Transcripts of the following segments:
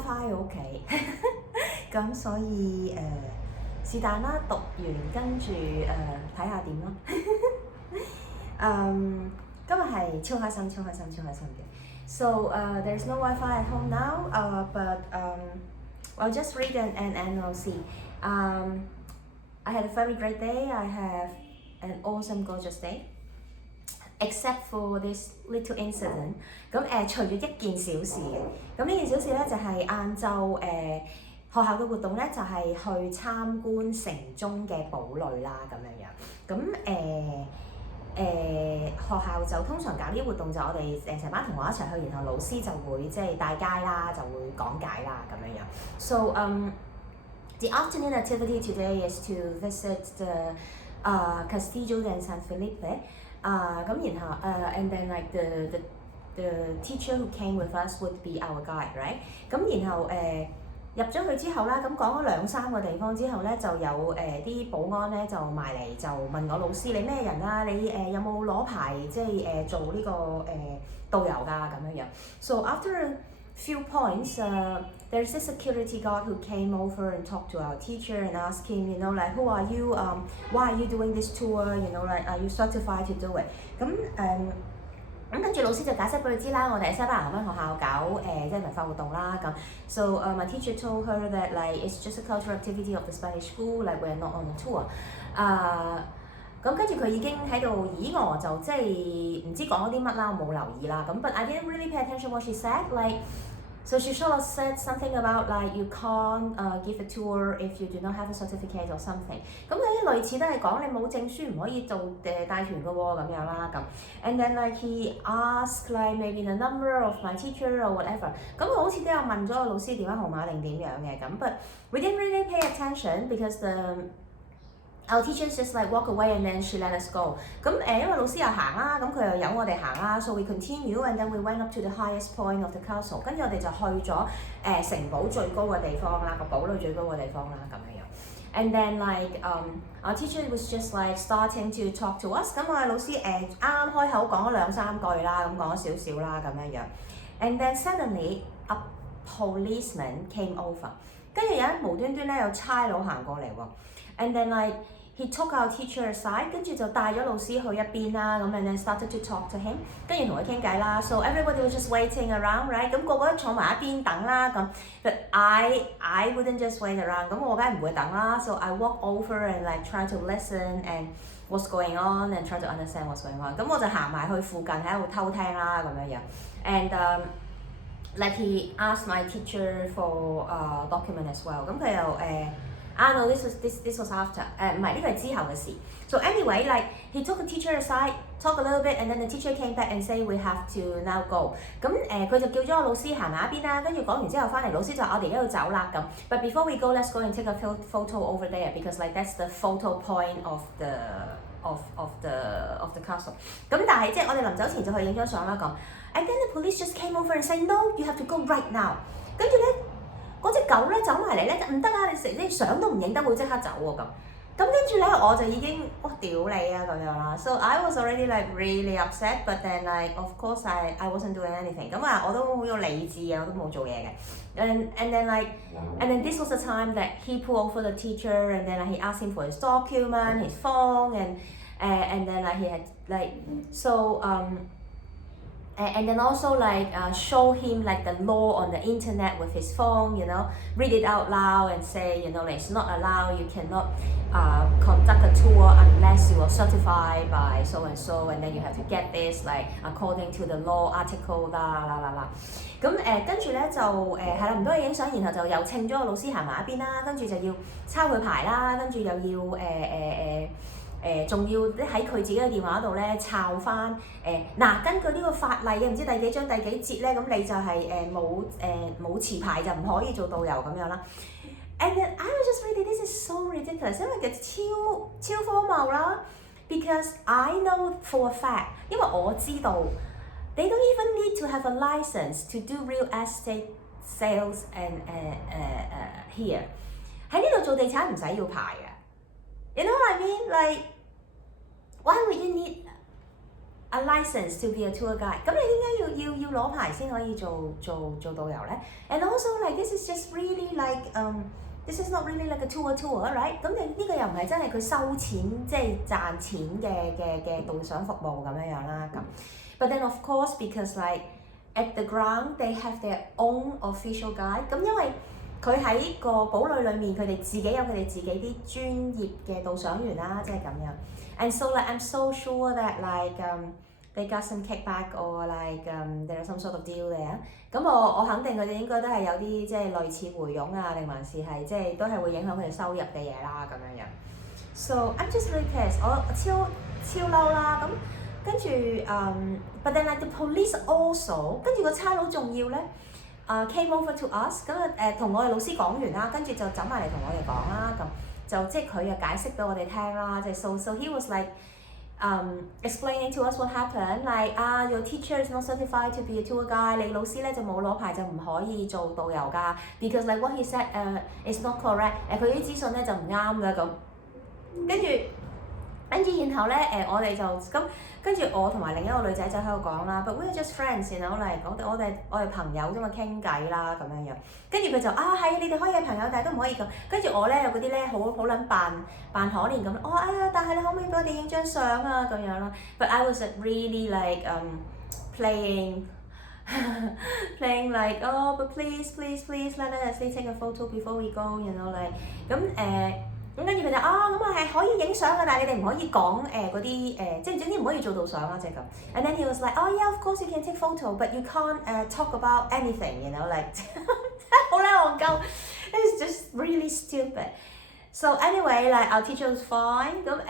WiFi 屋企，咁所以是但啦，讀完跟住睇下點咯。今日係超開心嘅。So there's no Wi-Fi at home now, but I'll just read and I'll see. I had a very great day. I have an awesome, gorgeous day. Except for this little incident. 咁除咗一件小事嘅，咁呢件小事咧就係晏晝學校嘅活動咧就係去參觀城中嘅堡壘啦咁樣樣。咁學校就通常搞呢啲活動就我哋成班同學一齊去，然後老師就會即係帶街啦，就會講解啦咁樣樣。So the afternoon activity today is to visit the Cathedral in San Felipe. 咁然後and then like the teacher who came with us would be our guide, right? 咁然後入咗去之後啦，咁講咗2-3個地方之後咧，就有啲保安咧就埋嚟就問我老師你咩人啊？你有冇攞牌即係做呢個導遊㗎咁樣樣。So after a few points, there's this security guard who came over and talked to our teacher and asked him, you know, like, who are you? Why are you doing this tour? You know, like, are you certified to do it? 咁跟住老師就解釋俾佢知啦，我哋喺西班牙學校搞即係文化活動啦咁。So my teacher told her that like it's just a cultural activity of the Spanish school, like we're not on a tour. 咁跟住佢已經喺度咦我就即係唔知講咗啲乜啦，我冇留意啦咁。But I didn't really pay attention what she said, like. So she sort of said something about like you can't give a tour if you do not have a certificate or something. 咁有啲類似都係講你冇證書唔可以做帶團嘅喎咁樣啦咁。And then like he asked like maybe the number of my teacher or whatever. 咁佢好似都有問咗個老師電話號碼定點樣嘅咁。But we didn't really pay attention because our teachers just like walk away and then she let us go. 咁因為老師又行啦，咁佢又由我哋行啦 ，so we continue and then we went up to the highest point of the castle. 跟住我哋就去咗城堡最高嘅地方啦，個堡壘最高嘅地方啦咁樣樣。And then like our teacher was just like starting to talk to us. 咁我哋老師啱啱開口講咗2-3句啦，咁講咗少少啦咁樣樣。And then suddenly a policeman came over. 跟住有一無端端咧有差佬行過嚟喎。And then like he took our teacher aside， 跟住就帶咗老師去一邊啦，咁 and then started to talk to him， 跟住同佢傾偈啦。So everybody was just waiting around, right？ 咁個個都坐埋一邊等啦咁。But I wouldn't just wait around， 咁我梗係唔會等啦。So I walk over and like try to listen and what's going on and try to understand what's going on。咁我就行埋去附近喺度偷聽啦咁樣樣。And like he asked my teacher for document as well。咁佢又no, this was after. 唔係呢個係之後嘅事。So anyway, like he took the teacher aside, talk a little bit, and then the teacher came back and say we have to now go. 咁佢就叫咗個老師行埋一邊啦，跟住講完之後翻嚟，老師就我哋而家要走啦咁。But before we go, let's go and take a photo over there because like that's the photo point of the castle. 咁但係即係我哋臨走前就去影咗相啦咁。And then the police just came over and said no, you have to go right now. 跟住咧。嗰隻狗咧走埋嚟咧，唔得啊！你相都唔影得，會即刻走喎咁。咁跟住咧，我就已經屌你啊咁樣啦。So I was already like really upset, but then like of course I wasn't doing anything。咁我都好有理智嘅，我都冇做嘢嘅。And then this was the time that he pulled over the teacher, and then he asked him for his document, his phone, and then like he had like so And then also like show him like the law on the internet with his phone, you know, read it out loud and say, you know, like, it's not allowed, you cannot conduct a tour unless you are certified by so and so, and then you have to get this like according to the law article 啦。咁跟住咧就係啦，唔多嘢影相，然後就又稱咗個老師行埋一邊啦，跟住就要抄佢牌啦，跟住又要仲要喺佢自己嘅電話度咧抄翻根據呢個法例嘅唔知第幾章第幾節咧，咁你就係冇持牌就唔可以做導遊咁樣啦。And then I was just reading, this is so ridiculous， 因為超荒謬啦。Because I know for a fact， 因為我知道 they don't even need to have a license to do real estate sales and here。喺呢度做地產唔使要牌嘅。You know what I mean? Like, why would you need a license to be a tour guide。咁你點解要攞牌先可以做導遊咧 ？And also like this is just really like this is not really like a tour, right？ 咁你呢個又唔係真係佢收錢即係賺錢嘅導賞服務咁樣啦咁。But then of course because like at the ground they have their own official guide。咁因為佢喺個堡壘裏面，佢哋自己有佢哋自己啲專業嘅導賞員啦，即係咁樣。And so like I'm so sure that like they got some kickback or like there is some sort of deal there。咁我肯定佢哋應該都係有啲即係類似回傭啊，定還是係即係都係會影響佢哋收入嘅嘢啦咁樣樣。So I'm just really pissed， 我超嬲啦咁，跟住but then like the police also， 跟住個差佬仲要咧came over to us， 咁同我哋老師講完啦，跟住就走埋嚟同我哋講啦，咁就即係佢又解釋俾我哋聽啦，即係 so he was like explaining to us what happened like your teacher is not certified to be a tour guide， 你老師咧就冇攞牌就唔可以做導遊㗎 ，because like what he said is not correct， 佢啲資訊咧就唔啱㗎咁，跟住然後咧我哋就咁。跟住我同埋另一個女仔就喺度講啦 ，but we're just friends， 然後嚟我哋朋友啫嘛，傾偈啦咁樣樣。跟住佢就係你哋可以係朋友，但係都唔可以咁。跟住我咧有嗰啲咧好撚扮可憐咁，哎呀，但係你可唔可以俾我哋影張相啊咁樣啦 ？But I was really like playing like but please let us take a photo before we go， you know like 咁跟住佢就咁係可以影相嘅，但係你哋唔可以講嗰啲即係總之唔可以做導賞啦，即係咁。And then he was like, yeah, of course you can take photo, but you can't talk about anything, you know like 好撚戇鳩 ，it's just really stupid. So anyway, like our teacher was fine， 咁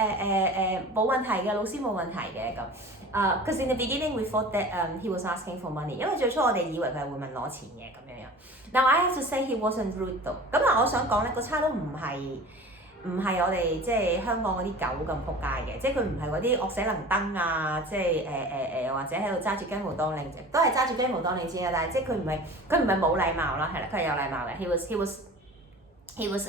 冇問題嘅，老師冇問題嘅咁。Because in the beginning we thought that he was asking for money， 因為最初我哋以為佢係會問攞錢嘅咁樣樣。Now I have to say he wasn't rude though。咁我想講咧，個差佬唔係我哋即係香港嗰啲狗咁仆街嘅，即係佢唔係嗰啲惡死能登啊，即係或者喺度揸住雞毛當令，都係揸住雞毛當令箭嘅，但係即係佢唔係冇禮貌啦，係啦，佢係有禮貌嘅。He was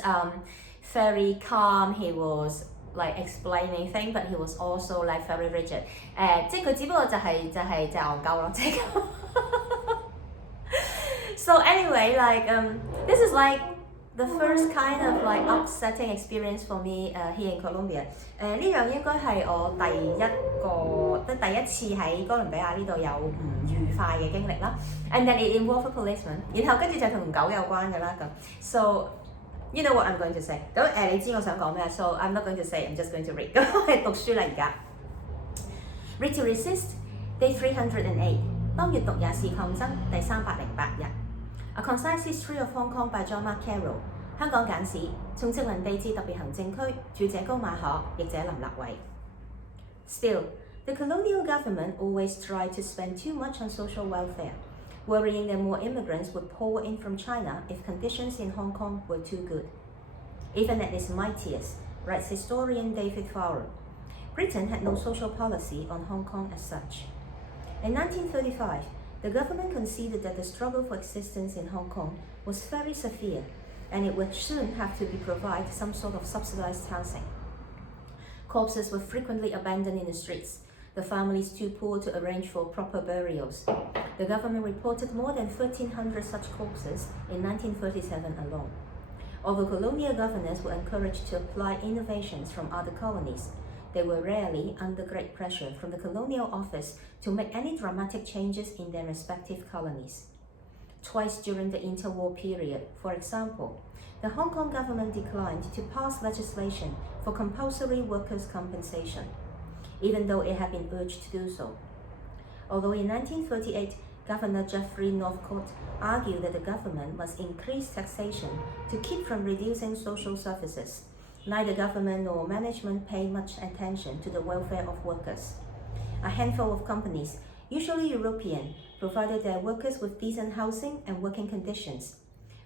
very calm. He was like explaining things, but he was also like very rigid。即係佢只不過就係戇鳩咯，即係咁。So anyway, like this is like。The first kind of like upsetting experience for me here in Colombia。呢樣應該係我第一次喺哥倫比亞呢度有唔愉快嘅經歷啦。And then it involved a policeman。然後跟住就同狗有關嘅啦咁。So you know what I'm going to say。咁你知我想講咩 ？So I'm not going to say，I'm just going to read。咁我係讀書啦而家。Read to resist Day 308。當閱讀也是抗爭第308日。A Concise History of Hong Kong by John Mark Carroll。香港簡史，從殖民地至特別行政區，著者高馬可，譯者林立偉。Still, the colonial government always tried to spend too much on social welfare, worrying that more immigrants would pour in from China if conditions in Hong Kong were too good. Even at its mightiest, writes historian David Farrell, Britain had no social policy on Hong Kong as such. In 1935, the government considered that the struggle for existence in Hong Kong was very severe, and it would soon have to be provided some sort of subsidized housing. Corpses were frequently abandoned in the streets, the families too poor to arrange for proper burials. The government reported more than 1,300 such corpses in 1937 alone. Although colonial governors were encouraged to apply innovations from other colonies, they were rarely under great pressure from the colonial office to make any dramatic changes in their respective colonies. Twice during the interwar period, for example, the Hong Kong government declined to pass legislation for compulsory workers' compensation, even though it had been urged to do so. Although in 1938, Governor Geoffrey Northcote argued that the government must increase taxation to keep from reducing social services, neither government nor management paid much attention to the welfare of workers. A handful of companies, usually European, provided their workers with decent housing and working conditions,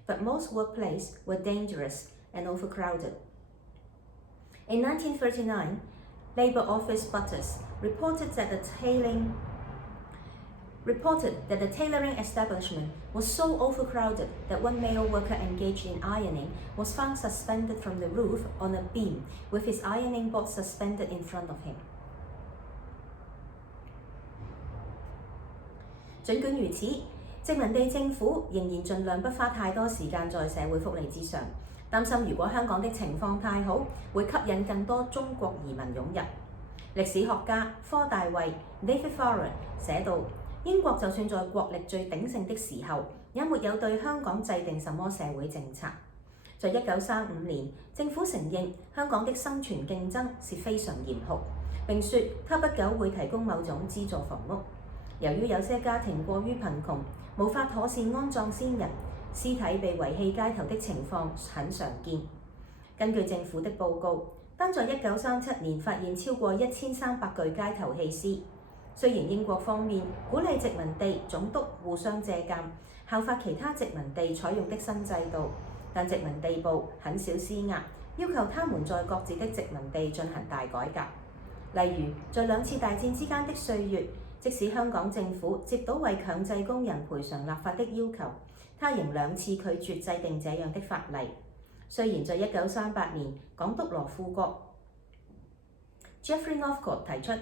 but most workplaces were dangerous and overcrowded. In 1939, Labour Office Butters reported that the tailoring establishment was so overcrowded that one male worker engaged in ironing was found suspended from the roof on a beam with his ironing board suspended in front of him. 儘管如此，殖民地政府仍然盡量不花太多時間在社會福利之上，擔心如果香港的情況太好，會吸引更多中國移民湧入。歷史學家科大衛 David Foran 寫道：英國就算在國力最鼎盛的時候，也沒有對香港制定什麼社會政策。在1935年，政府承認香港的生存競爭是非常嚴酷，並說它不久會提供某種資助房屋。由於有些家庭過於貧窮，無法妥善安葬先人，屍體被遺棄街頭的情況很常見。根據政府的報告，單在1937年發現超過1300具街頭棄屍。雖然英國方面鼓勵殖民地總督互相借鑑，效法其他殖民地採用的新制度，但殖民地部很少施壓，要求他們在各自的殖民地進行大改革。例如，在2次大戰之間的歲月，即使香港政府接到為強制工人賠償立法的要求，他仍2次拒絕制定這樣的法例。雖然在1938年，港督羅富國 Jeffrey Northcote 提出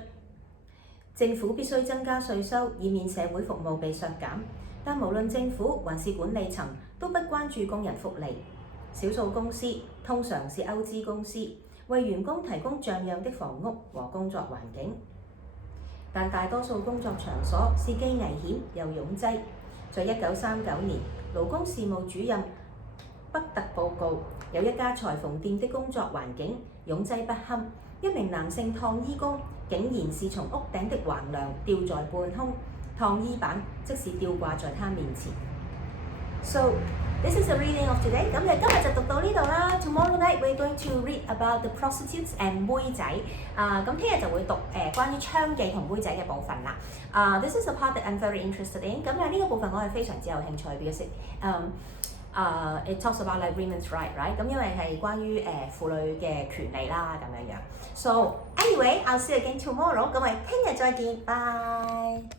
政府必須增加稅收，以免社會服務被削減，但無論政府還是管理層都不關注工人福利。少數公司，通常是歐資公司，為員工提供像樣的房屋和工作環境，但大多數工作場所是既危險又擁擠。在1939年，勞工事務主任北特報告，有一家裁縫店的工作環境擁擠不堪，一名男性燙衣工竟然是從屋頂的橫梁吊在半空，燙衣板即是吊掛在他面前。So this is the reading of today。咁今日就讀到呢度啦。Tomorrow night we're going to read about the prostitutes and 妹仔。咁聽日就會讀關於娼妓同妹仔嘅部分啦。This is a part that I'm very interested in。咁呢個部分我係非常之有興趣，because it talks about like women's right，right？ 咁因為係關於婦女嘅權利啦咁樣樣。So anyway，I'll see you again tomorrow。咁我哋聽日再見，bye。